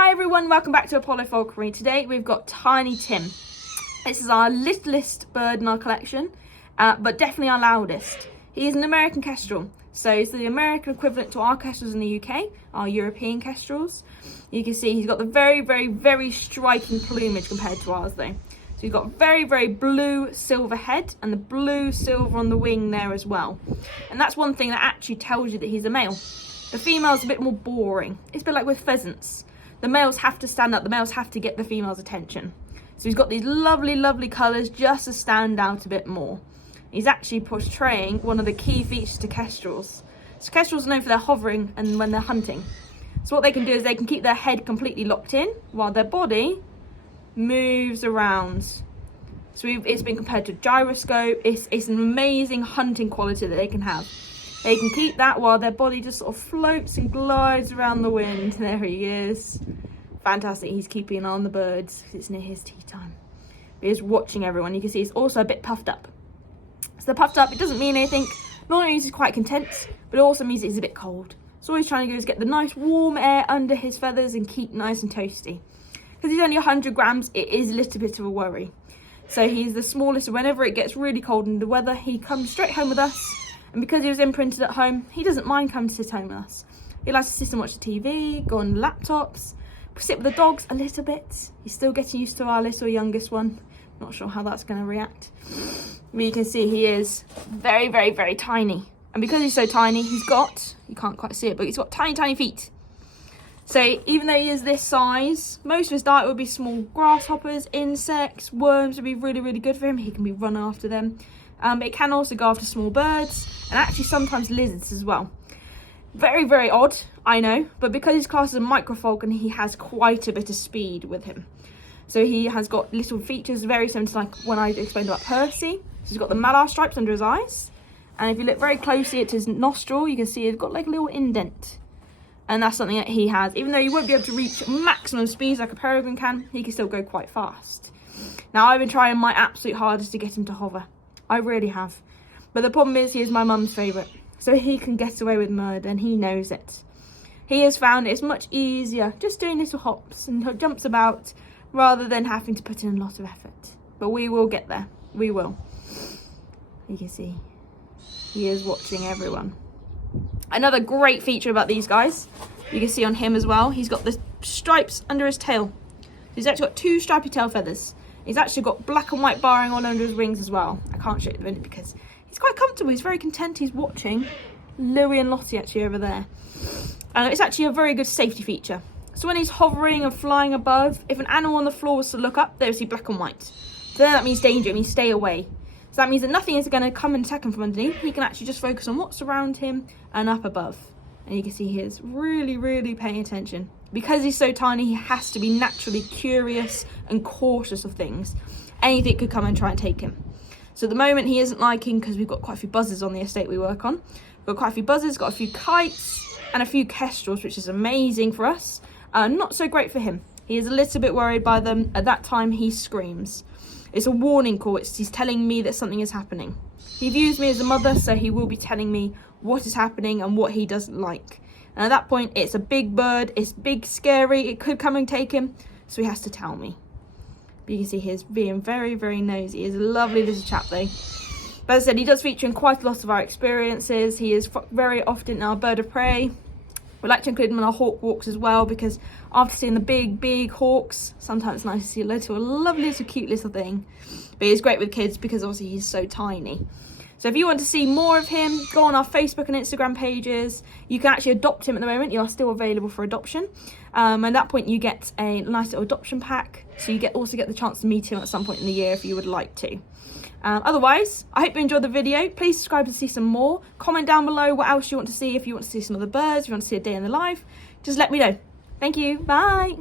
Hi everyone, welcome back to Apollo Falconry. Today we've got Tiny Tim. This is our littlest bird in our collection, but definitely our loudest. He is an American Kestrel, so he's the American equivalent to our kestrels in the UK, our European kestrels. You can see he's got the very striking plumage compared to ours though. So he's got very blue silver head and the blue silver on the wing there as well. And that's one thing that actually tells you that he's a male. The female's a bit more boring. It's a bit like with pheasants. The males have to stand up, the males have to get the female's attention. So he's got these lovely colours just to stand out a bit more. He's actually portraying one of the key features to kestrels. So kestrels are known for their hovering and when they're hunting. So what they can do is they can keep their head completely locked in while their body moves around. So it's been compared to a gyroscope. It's an amazing hunting quality that they can have. They can keep that while their body just sort of floats and glides around the wind. There he is. Fantastic. He's keeping an eye on the birds because it's near his tea time. He's watching everyone. You can see he's also a bit puffed up. So the puffed up, it doesn't mean anything. Not only is he quite content, but it also means he's a bit cold. So all he's trying to do is get the nice warm air under his feathers and keep nice and toasty. Because he's only 100 grams, it is a little bit of a worry. So he's the smallest. Whenever it gets really cold in the weather, he comes straight home with us. And because he was imprinted at home, he doesn't mind coming to sit home with us. He likes to sit and watch the TV, go on laptops, sit with the dogs a little bit. He's still getting used to our little youngest one. Not sure how that's going to react. But you can see he is very tiny. And because he's so tiny, he's got, you can't quite see it, but he's got tiny feet. So even though he is this size, most of his diet would be small grasshoppers, insects, worms would be really good for him. He can be run after them. But it can also go after small birds and actually sometimes lizards as well. Very odd, I know, but because he's classed as a microfalcon, he has quite a bit of speed with him. So he has got little features very similar to like when I explained about Percy. So he's got the malar stripes under his eyes, and if you look very closely at his nostril, you can see he's got like a little indent. And that's something that he has. Even though you won't be able to reach maximum speeds like a peregrine can, he can still go quite fast. Now I've been trying my absolute hardest to get him to hover. I really have. But the problem is he is my mum's favourite. So he can get away with murder and he knows it. He has found it's much easier just doing little hops and jumps about rather than having to put in a lot of effort. But we will get there. We will. You can see he is watching everyone. Another great feature about these guys, you can see on him as well, he's got the stripes under his tail. He's actually got two stripy tail feathers. He's actually got black and white barring on under his wings as well. I can't show you at the minute because he's quite comfortable. He's very content. He's watching Louie and Lottie actually over there. It's actually a very good safety feature. So when he's hovering and flying above, if an animal on the floor was to look up, they would see black and white. So then that means danger. It means stay away. So that means that nothing is going to come and attack him from underneath. He can actually just focus on what's around him and up above. And you can see he is really paying attention. Because he's so tiny, he has to be naturally curious and cautious of things. Anything could come and try and take him. So at the moment he isn't liking, because we've got quite a few buzzards on the estate we work on. We've got quite a few buzzards, got a few kites and a few kestrels, which is amazing for us. Not so great for him. He is a little bit worried by them. At that time he screams. It's a warning call. He's telling me that something is happening. He views me as a mother, so he will be telling me what is happening and what he doesn't like. And at that point, it's a big bird, it's big, scary, it could come and take him, so he has to tell me. But you can see he's being very nosy. He's a lovely little chap though. But as I said, he does feature in quite a lot of our experiences. He is very often in our bird of prey. We like to include him in our hawk walks as well, because after seeing the big hawks, sometimes it's nice to see a lovely little cute little thing. But he's great with kids because obviously he's so tiny. So if you want to see more of him, go on our Facebook and Instagram pages. You can actually adopt him at the moment. You are still available for adoption. At that point, you get a nice little adoption pack. So you also get the chance to meet him at some point in the year if you would like to. Otherwise, I hope you enjoyed the video. Please subscribe to see some more. Comment down below what else you want to see. If you want to see some other birds, if you want to see a day in the life, just let me know. Thank you. Bye.